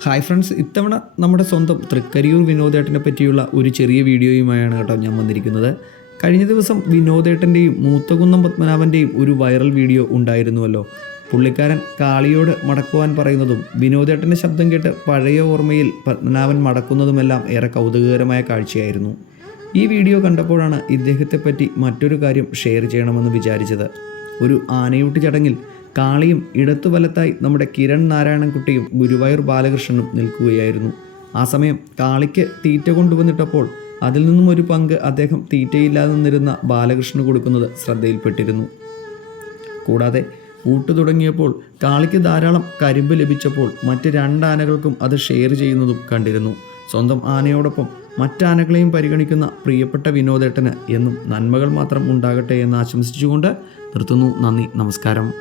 Hi friends ഇത്തവണ നമ്മുടെ സ്വന്തം തൃക്കരിയൂർ വിനോദേട്ടനെ പറ്റിയുള്ള ഒരു ചെറിയ വീഡിയോയുമായാണ് കേട്ടോ ഞാൻ വന്നിരിക്കുന്നത്. കഴിഞ്ഞ ദിവസം വിനോദേട്ടന്റെയും മൂത്തകുന്നം പത്മനാഭന്റെയും ഒരു വൈറൽ വീഡിയോ ഉണ്ടായിരുന്നുവല്ലോ. പുള്ളിക്കാരൻ കാളിയോട് മടക്കുവാൻ പറയുന്നതും വിനോദേട്ടന്റെ ശബ്ദം കേട്ട് പഴയ ഓർമ്മയിൽ പത്മനാഭൻ മടക്കുന്നതുമെല്ലാം ഏറെ കൗതുകകരമായ കാഴ്ചയായിരുന്നു. ഈ വീഡിയോ കണ്ടപ്പോഴാണ് ഇദ്ദേഹത്തെപ്പറ്റി മറ്റൊരു കാര്യം ഷെയർ ചെയ്യണമെന്ന് വിചാരിച്ചത്. ഒരു ആനയൂട്ട് ചടങ്ങിൽ കാളിയും ഇടത്തു വലത്തായി നമ്മുടെ കിരൺ നാരായണൻകുട്ടിയും ഗുരുവായൂർ ബാലകൃഷ്ണനും നിൽക്കുകയായിരുന്നു. ആ സമയം കാളിക്ക് തീറ്റ കൊണ്ടുവന്നിട്ടപ്പോൾ അതിൽ നിന്നും ഒരു പങ്ക് അദ്ദേഹം തീറ്റയില്ലാതെ നിന്നിരുന്ന ബാലകൃഷ്ണന് കൊടുക്കുന്നത് ശ്രദ്ധയിൽപ്പെട്ടിരുന്നു. കൂടാതെ കൂട്ടു തുടങ്ങിയപ്പോൾ കാളിക്ക് ധാരാളം കരിമ്പ് ലഭിച്ചപ്പോൾ മറ്റ് രണ്ടാനകൾക്കും അത് ഷെയർ ചെയ്യുന്നതും കണ്ടിരുന്നു. സ്വന്തം ആനയോടൊപ്പം മറ്റാനകളെയും പരിഗണിക്കുന്ന പ്രിയപ്പെട്ട വിനോദേട്ടന് എന്നും നന്മകൾ മാത്രം ഉണ്ടാകട്ടെ എന്ന് ആശംസിച്ചുകൊണ്ട് നിർത്തുന്നു. നന്ദി നമസ്കാരം.